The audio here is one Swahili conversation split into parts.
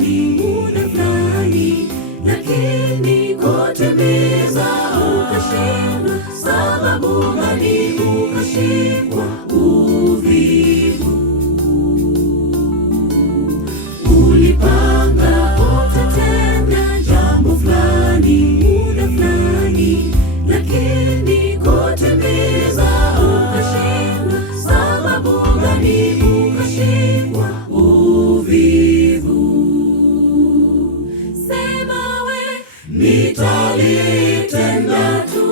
fulani, lakini kutimiza ukashindwa. Sababu gani ukashikwa uvivu? Ulipanga utatenda jambo fulani, muda fulani, lakini kutimiza ukashindwa. Sababu gani ukashikwa uvivu? Sema we, nitalitenda tu.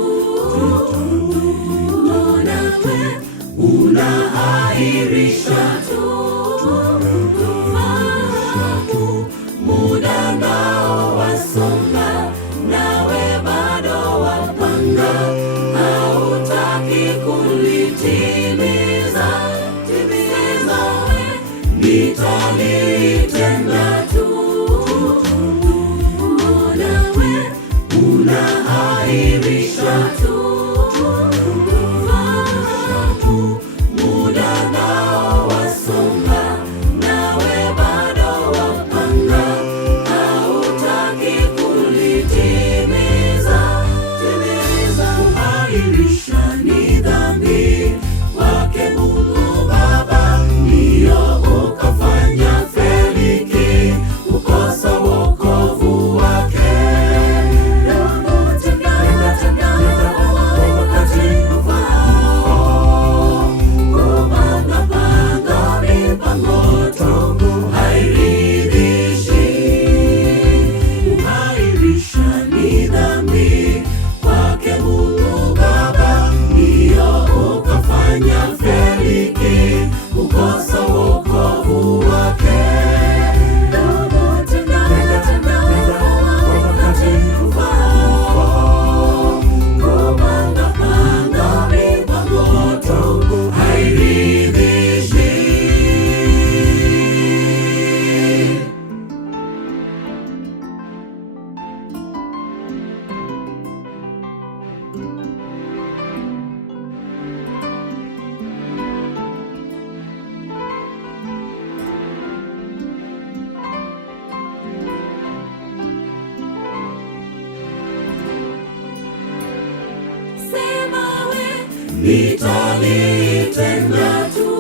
Mbona we unaahirisha tu? Muda nao wasonga, nawe bado wapanga. Hautaki kulitimiza. Timiza we, nitalitenda tu. Mbona we unaahirisha tu? Muda nao wasonga, nawe bado wapanga. Hautaki kulitimiza. Timiza. Kuahirisha ni dhambi kwake Mungu Baba, ndiyo ukafanya Feliki kukosa wokovu wake. Tenda wakati ufao, kupanga mipango tu hairidhishi. Kuahirisha ni dhambi kwake Mungu Baba, ndiyo ukafanya Feliki kukosa wokovu wake. Tenda wakati ufao, kupanga mipango tu hairidhishi. Sema we, nitalitenda tu.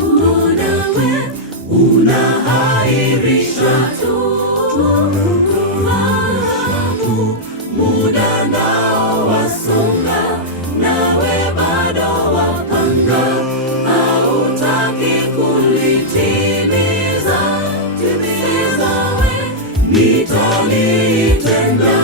Mbona we unaahirisha tu? Muda nao wasonga, nawe bado wapanga. Hautaki kulitimiza. Timiza we, nitalitenda